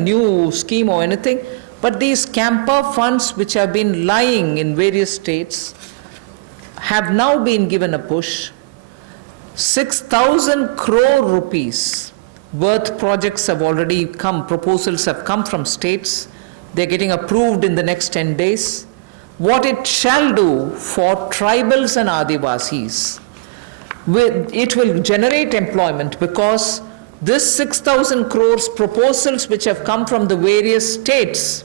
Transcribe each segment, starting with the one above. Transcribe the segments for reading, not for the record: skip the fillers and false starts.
new scheme or anything, but these camper funds which have been lying in various states have now been given a push. 6,000 crore rupees worth projects have already come, proposals have come from states. They're getting approved in the next 10 days. What it shall do for tribals and Adivasis, it will generate employment, because this 6,000 crores proposals which have come from the various states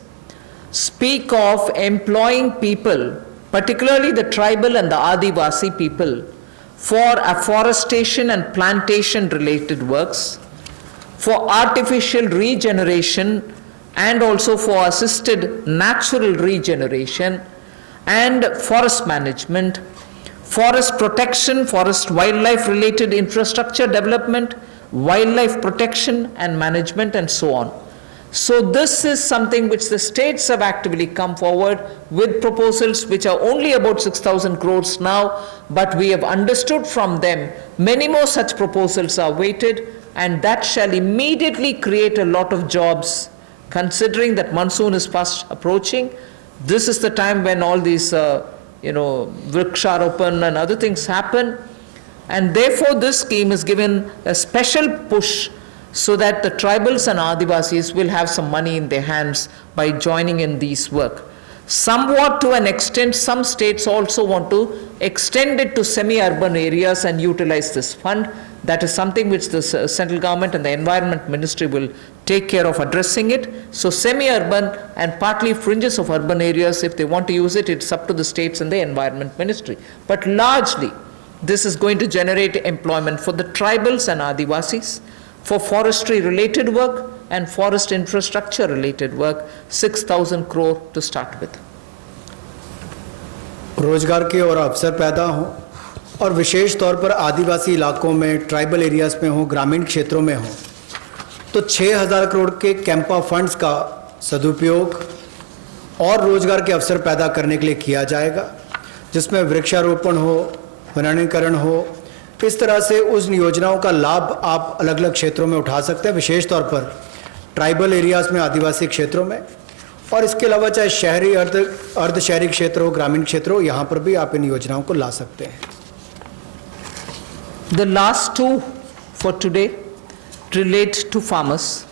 speak of employing people, particularly the tribal and the Adivasi people, for afforestation and plantation related works, for artificial regeneration and also for assisted natural regeneration, and forest management, forest protection, forest wildlife related infrastructure development, wildlife protection and management, and so on. So this is something which the states have actively come forward with proposals which are only about 6,000 crores now, but we have understood from them many more such proposals are waited, and that shall immediately create a lot of jobs. Considering that monsoon is fast approaching, this is the time when all these Vriksharopan and other things happen, and therefore this scheme is given a special push so that the tribals and Adivasis will have some money in their hands by joining in these work. Somewhat to an extent, some states also want to extend it to semi-urban areas and utilize this fund. That is something which the central government and the Environment Ministry will take care of addressing it. So semi-urban and partly fringes of urban areas, if they want to use it, it's up to the states and the Environment Ministry. But largely, this is going to generate employment for the tribals and Adivasis, for forestry related work and forest infrastructure related work, 6,000 crore to start with. रोजगार के और अवसर पैदा हों, और विशेष तौर पर आदिवासी इलाकों में, ट्राइबल एरियाज़ में हो, ग्रामीण क्षेत्रों में हो, तो 6,000 करोड़ के कैंपा फंड्स का सदुपयोग और रोजगार के अवसर पैदा करने के लिए किया जाएगा, जिसमें वृक्षारोपण हो, वनीकरण हो। इस तरह से उस योजनाओं का लाभ आप अलग अलग क्षेत्रों में उठा सकते हैं, विशेष तौर पर ट्राइबल एरियाज़ में, आदिवासी क्षेत्रों में, और इसके अलावा चाहे शहरी अर्ध शहरी क्षेत्र हो, ग्रामीण क्षेत्र हो, यहाँ पर भी आप इन योजनाओं को ला सकते हैं। The last two for today relate to farmers.